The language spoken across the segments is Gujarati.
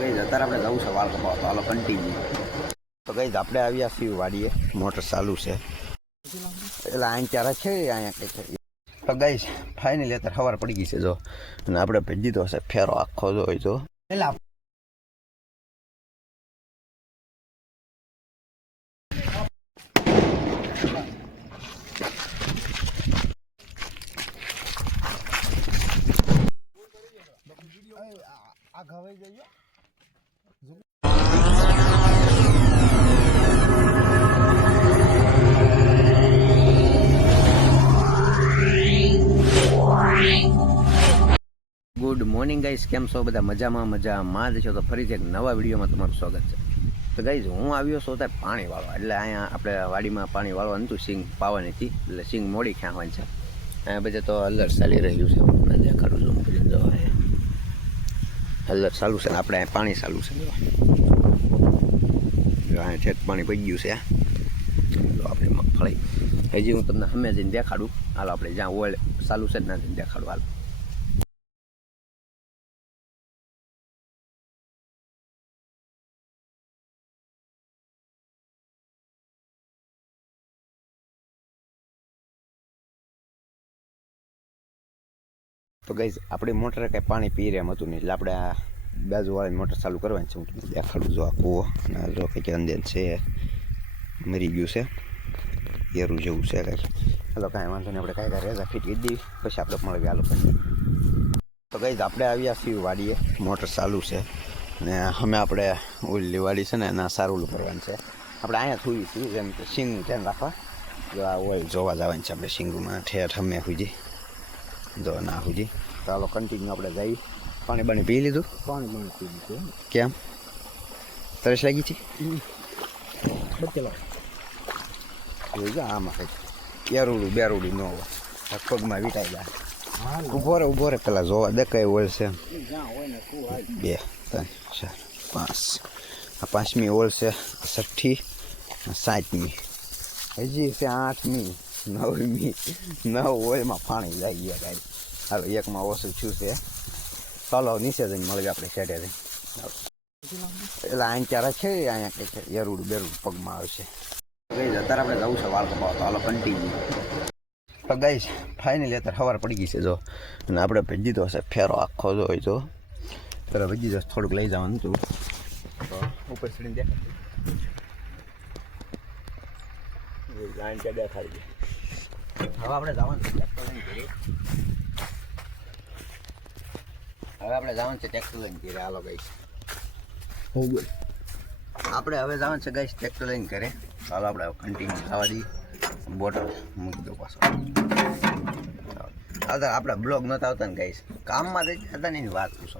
ગઈ અત્યારે આપણે જવું છે વાળ કપાવતો હાલો કન્ટિન્યુ તો ગઈ આપણે આવ્યા છીએ વાડીએ. મોટર ચાલુ છે. એટલે અહીં ચારા છે અહીંયા કંઈક તો ગઈ ફાઇનલી અત્યારે ખબર પડી ગઈ છે, જો. અને આપણે ભેજી દીધો હશે, ફેરો આખો જો હોય તો પેલા આ ઘવાઈ જઈએ? ગુડ મોર્નિંગ ગાઈઝ કેમ છો? બધા મજામાં મજામાં જ છો? તો ફરીથી એક નવા વિડીયોમાં તમારું સ્વાગત છે. તો ગાઈઝ હું આવ્યો છું ત્યાં પાણી વાળવા. એટલે અહીંયા આપણે વાડીમાં પાણી વાળવાનું હતું. સિંગ પાવાની હતી. એટલે સિંગ મોડી ખ્યાવાની છે અહીંયા બધે તો હલ્લર ચાલી રહ્યું છે. તમને દેખાડું છું. કરીને જો હલ્લર ચાલુ છે ને આપણે અહીંયા પાણી ચાલુ છે. જો. અહીંયા છેક પાણી પડી ગયું છે. જો આપણે મગફળી. હજી હું તમને હમે જઈને દેખાડું. હાલો, આપણે જ્યાં ઓઇલ ચાલુ છે ત્યાં જઈને દેખાડું. હાલો. તો ગઈ આપણી મોટર કાંઈ પાણી પી રહ્યા હતું નહીં એટલે આપણે આ બાજુવાળી મોટર ચાલુ કરવાની છે. હું તમને દેખાડું જો આ કૂવો. જો કંઈક અંદર છે, મરી ગયું છે. એરું જેવું છે કંઈક. હાલો, કાંઈ વાંધો નહીં, આપણે કાંઈ કાંઈ રેઝા ફીટ કરી દઈએ. પછી આપણે મળવી ગયા લોકો તો ગઈ આપણે આવ્યા છીએ વાડીએ. મોટર ચાલુ છે. ને અમે આપણે ઓલી વાડી છે ને, એના સારું કરવાનું છે. આપણે અહીંયા થોડી છીએ, જેમ કે સિંગનું ધ્યાન રાખવા. જો આ ઓઇલ જોવા જવાની છે, આપણે સિંગમાં ઠેઠ અમે સુધી જો ના સુધી ચાલો કન્ટિન્યુ આપણે જઈ પાણી બાણી પી લીધું? પાણી બાણી પી દીધું કેમ? તરસ લાગી છે? બચેલો. જોઈ જા આમાં કંઈક કેરુડું બેરુડું ન હોય. પગમાં વીટાઈ જાય. ઊભો રે ઊભો રે પેલા જોવા દે કઈ ઓલ છે બે ત્રણ ચાર પાંચ. આ પાંચમી ઓલ છે છઠ્ઠી સાતમી. હજી છે આઠમી. નવમી નવ હોય એમાં પાણી જાય ગયા ગાડી હાલો એકમાં ઓછું છું છે. ચાલો, નીચે જઈને મળી આપણે સેટે જઈને. એટલે અહીં ચારા છે અહીંયા કંઈક એરુડ બેરુડ પગમાં આવશે. અત્યારે આપણે જવું છે વાળ કપાવ તો હાલો કન્ટિન્યુ તો ગઈ ફાઇનલી અત્યારે સવાર પડી ગઈ છે, જો. અને આપણે ભેજી દો હશે ફેરો આખો જો હોય તો ત્યારે ભેજી દો થોડુંક લઈ જવાનું હતું. તો ઉપર ચડીને દેખાડ લાઈન કે દેખાડી દે હવે આપણે જવાનું છે ટ્રેક્ટર લઈને ઘરે. હવે આપણે જવાનું છે ટ્રેક્ટર લઈને ઘરે. હાલો ગઈ આપણે હવે જવાનું છે ગઈ ટ્રેક્ટર લઈને ઘરે. ચાલો આપણે કન્ટિન્યુ થવા દઈએ. બોટલ મૂકી દો પાછો. આવતા આપણે બ્લોગ નહોતા આવતા ને ગાઈશ કામમાં જ હતા ને એની વાત પૂછો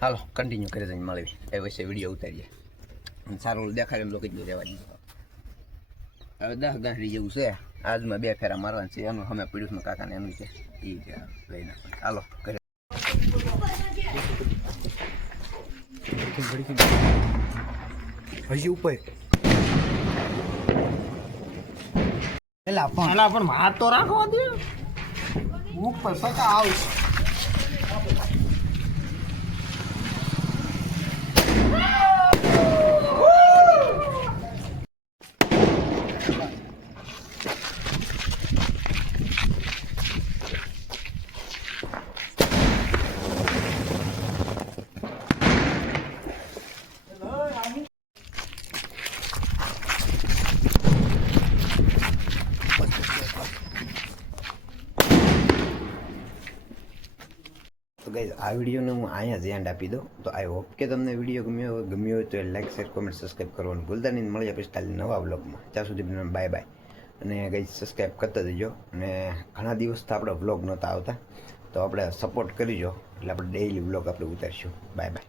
હાલો કન્ટિન્યુ કરી જઈને મળવી એ વિશે વીડિયો ઉતારીએ. સારું દેખાડે એમ લોકો જ રહેવા દીધું. હવે દસ ગાંઠડી જેવું છે. આજમાં બે ફેરા મારવાના છે. એનું અમે પીડ્યું કાકાને એનું છે. એ લઈ નાખો હાલો ઘરે. હજી ઉપર. પેલા પણ. પેલા પણ હાથ તો રાખવા દે ઉપર પકા આવશે ગાઈઝ આ વિડીયોને હું અહીંયા જ એન્ડ આપી દઉં. તો આઈ હોપ કે તમને વીડિયો ગમ્યો ગમ્યો હોય તો લાઇક શેર કોમેન્ટ સબસ્ક્રાઈબ કરવાનું ભૂલતા નહીં. મળીએ પછી કાલે નવા બ્લોગમાં ત્યાં સુધી બાય બાય અને ગાઈઝ સબસ્ક્રાઈબ કરતા જજો અને ઘણા દિવસથી આપણે વ્લોગ નહોતા આવતા. તો આપણે સપોર્ટ કરીજો એટલે આપણે ડેઈલી વ્લોગ આપણે ઉતારીશું. Bye bye